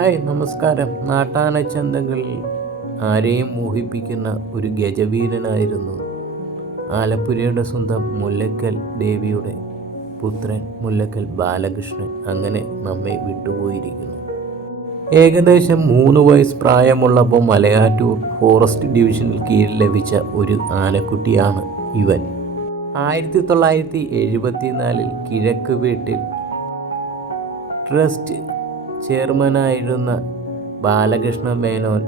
Hi നമസ്കാരം. നാട്ടാനച്ചന്തകളിൽ ആരെയും മോഹിപ്പിക്കുന്ന ഒരു ഗജവീരനായിരുന്നു ആലപ്പുഴയുടെ സ്വന്തം മുല്ലക്കൽ ദേവിയുടെ പുത്രൻ മുല്ലക്കൽ ബാലകൃഷ്ണൻ. അങ്ങനെ നമ്മെ വിട്ടുപോയിരിക്കുന്നു. ഏകദേശം 3 വയസ്സ് പ്രായമുള്ളപ്പോൾ മലയാറ്റൂർ ഫോറസ്റ്റ് ഡിവിഷനിൽ കീഴിൽ ലഭിച്ച ഒരു ആനക്കുട്ടിയാണ് ഇവൻ. 1974 കിഴക്ക് വീട്ടിൽ ട്രസ്റ്റ് ചെയർമാനായിരുന്ന ബാലകൃഷ്ണ മേനോൻ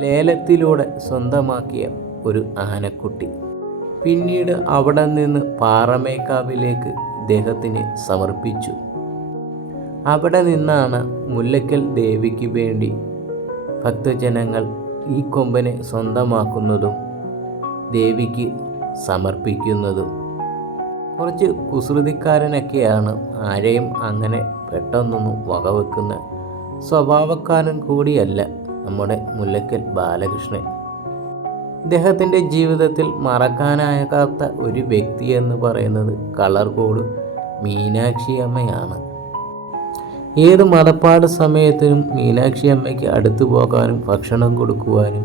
ലേലത്തിലൂടെ സ്വന്തമാക്കിയ ഒരു ആനക്കുട്ടി പിന്നീട് അവിടെ നിന്ന് പാറമേക്കാവിലേക്ക് ഇദ്ദേഹത്തിന് സമർപ്പിച്ചു. അവിടെ നിന്നാണ് മുല്ലക്കൽ ദേവിക്ക് വേണ്ടി ഭക്തജനങ്ങൾ ഈ കൊമ്പനെ സ്വന്തമാക്കുന്നതും ദേവിക്ക് സമർപ്പിക്കുന്നതും. കുറച്ച് കുസൃതിക്കാരനൊക്കെയാണ്, ആരെയും അങ്ങനെ പെട്ടെന്നൊന്നും വകവെക്കുന്ന സ്വഭാവക്കാരൻ കൂടിയല്ല നമ്മുടെ മുല്ലക്കൽ ബാലകൃഷ്ണൻ. ഇദ്ദേഹത്തിൻ്റെ ജീവിതത്തിൽ മറക്കാനാകാത്ത ഒരു വ്യക്തി എന്ന് പറയുന്നത് കളർകോട് മീനാക്ഷി അമ്മയാണ്. ഏത് മതപ്പാട് സമയത്തിനും മീനാക്ഷി അമ്മയ്ക്ക് അടുത്തു പോകാനും ഭക്ഷണം കൊടുക്കുവാനും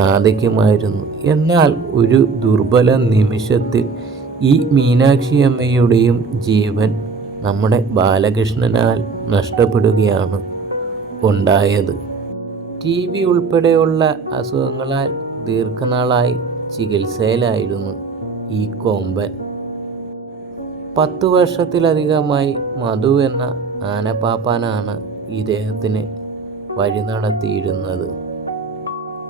സാധിക്കുമായിരുന്നു. എന്നാൽ ഒരു ദുർബല നിമിഷത്തിൽ ഈ മീനാക്ഷി അമ്മയുടെയും ജീവൻ നമ്മുടെ ബാലകൃഷ്ണനാൽ നഷ്ടപ്പെടുകയാണ് ഉണ്ടായത്. TB ഉൾപ്പെടെയുള്ള അസുഖങ്ങളാൽ ദീർഘനാളായി ചികിത്സയിലായിരുന്നു ഈ കൊമ്പൻ. 10 വർഷത്തിലധികമായി മധു എന്ന ആനപ്പാപ്പാനാണ് ഇദ്ദേഹത്തിന് വഴി നടത്തിയിരുന്നത്.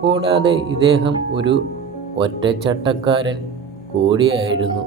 കൂടാതെ ഇദ്ദേഹം ഒരു ഒറ്റച്ചട്ടക്കാരൻ കൂടിയായിരുന്നു.